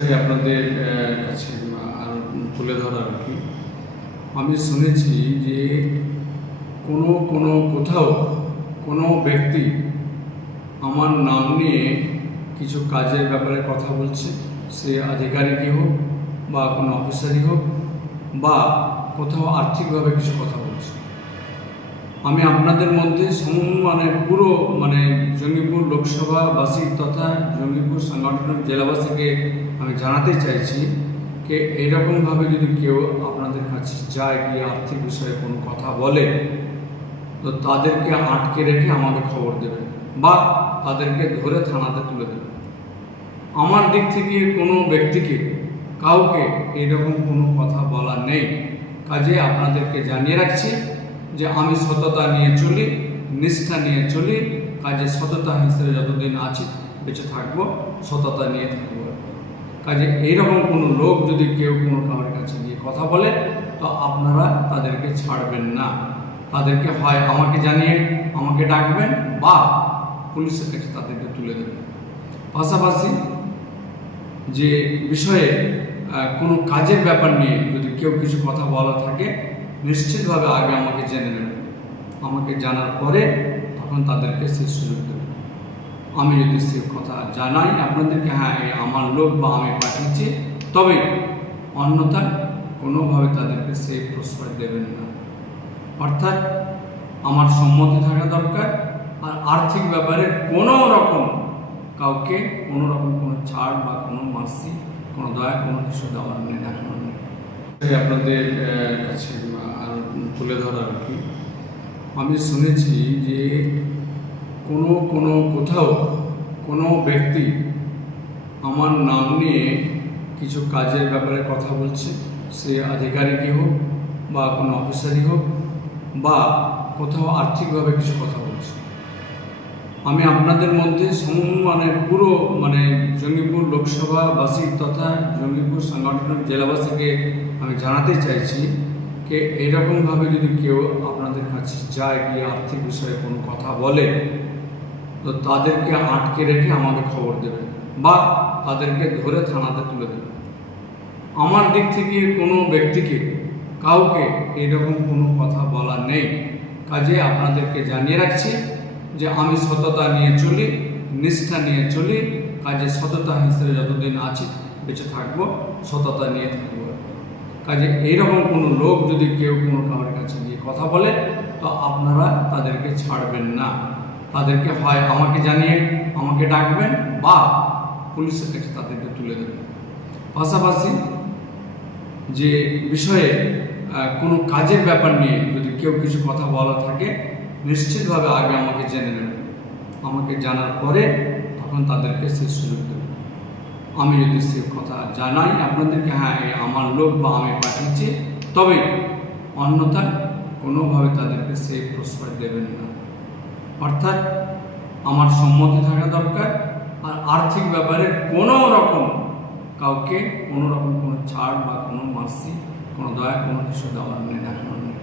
আপনাদের কাছে তুলে ধরা আর কি, আমি শুনেছি যে কোনো কোনো কোথাও কোনো ব্যক্তি আমার নাম নিয়ে কিছু কাজের ব্যাপারে কথা বলছে। সে আধিকারিকই হোক বা কোনো অফিসারই হোক বা কোথাও আর্থিকভাবে কিছু কথা বলছে। আমি আপনাদের মধ্যে সম- মানে পুরো মানে জঙ্গিপুর লোকসভাবাসী তথা জঙ্গিপুর সাংগঠনিক জেলাবাসীকে আমি জানাতে চাইছি যে এইরকমভাবে যদি কেউ আপনাদের কাছে যায়, গিয়ে আর্থিক বিষয়ে কোনো কথা বলে, তো তাদেরকে আটকে রেখে আমাকে খবর দেবে বা তাদেরকে ধরে থানাতে তুলে দেবে আমার দিক থেকে কোনো ব্যক্তিকে, কাউকে এইরকম কোনো কথা বলা নেই। কাজে আপনাদেরকে জানিয়ে রাখছি যে আমি সততা নিয়ে চলি, নিষ্ঠা নিয়ে চলি, কাজে সততা হিসেবে যতদিন আছি, বেঁচে থাকব, সততা নিয়ে থাকব। কাজে এইরকম কোনো লোক যদি কেউ কোনো কারোর কাছে গিয়ে কথা বলে, তো আপনারা তাদেরকে ছাড়বেন না। তাদেরকে হয় আমাকে জানিয়ে, আমাকে ডাকবেন বা পুলিশের কাছে তাদেরকে তুলে দেবেন। পাশাপাশি যে বিষয়ে কোনো কাজের ব্যাপার নিয়ে যদি কেউ কিছু কথা বলা থাকে নিশ্চিতভাবে আগে আমাকে জেনে নেবে। আমাকে জানার পরে তখন তাদেরকে সেই সুযোগ দেবেন আমি যদি সে কথা জানাই আপনাদেরকে হ্যাঁ আমার লোক বা আমি পাঠিয়েছি, তবে অন্যথায় কোনোভাবে তাদেরকে সেই প্রশ্রয় দেবেন না। অর্থাৎ আমার সম্মতি থাকা দরকার আর আর্থিক ব্যাপারে কোনো রকম কাউকে কোনো রকম কোনো ছাড় বা কোনো মার্সি কোনো দয়া, কোনো কিছু দেওয়ার নেই, দেখানোর নেই। আপনাদের কাছে তুলে ধরা আর কি। আমি শুনেছি যে কোনো কোনো কোথাও কোনো ব্যক্তি আমার নাম নিয়ে কিছু কাজের ব্যাপারে কথা বলছে। সে আধিকারিকই হোক বা কোনো অফিসারই হোক বা কোথাও আর্থিকভাবে কিছু কথা আমি আপনাদের মধ্যে সম- মানে পুরো মানে জঙ্গিপুর লোকসভাবাসী তথা জঙ্গিপুর সাংগঠনিক জেলাবাসীকে আমি জানাতে চাইছি যে এইরকমভাবে যদি কেউ আপনাদের কাছে যায়, গিয়ে আর্থিক বিষয়ে কোনো কথা বলে, তো তাদেরকে আটকে রেখে আমাকে খবর দেবে বা তাদেরকে ধরে থানাতে তুলে দেবে আমার দিক থেকে কোনো ব্যক্তিকে, কাউকে এইরকম কোনো কথা বলা নেই। কাজে আপনাদেরকে জানিয়ে রাখছি যে আমি সততা নিয়ে চলি, নিষ্ঠা নিয়ে চলি, কাজে সততা হিসেবে যতদিন আছি, বেঁচে থাকব, সততা নিয়ে থাকব। কাজে এইরকম কোনো লোক যদি কেউ কোনো কারোর কাছে গিয়ে কথা বলে, তো আপনারা তাদেরকে ছাড়বেন না। তাদেরকে হয় আমাকে জানিয়ে, আমাকে ডাকবেন বা পুলিশের কাছে তাদেরকে তুলে দেবেন। পাশাপাশি যে বিষয়ে কোনো কাজের ব্যাপার নিয়ে যদি কেউ কিছু কথা বলা থাকে নিশ্চিতভাবে আগে আমাকে জেনে নেবে। আমাকে জানার পরে তখন তাদেরকে সেই সুযোগ দেবেন আমি যদি সে কথা জানাই আপনাদেরকে হ্যাঁ আমার লোক বা আমি পাঠিয়েছি, তবে অন্যথায় কোনোভাবে তাদেরকে সেই প্রশ্রয় দেবেন না। অর্থাৎ আমার সম্মতি থাকা দরকার আর আর্থিক ব্যাপারে কোনো রকম কাউকে কোনো রকম কোনো ছাড় বা কোনো মার্সি কোনো দয়া কোনো কিছু দেওয়ার নেই, দেখানোর নেই।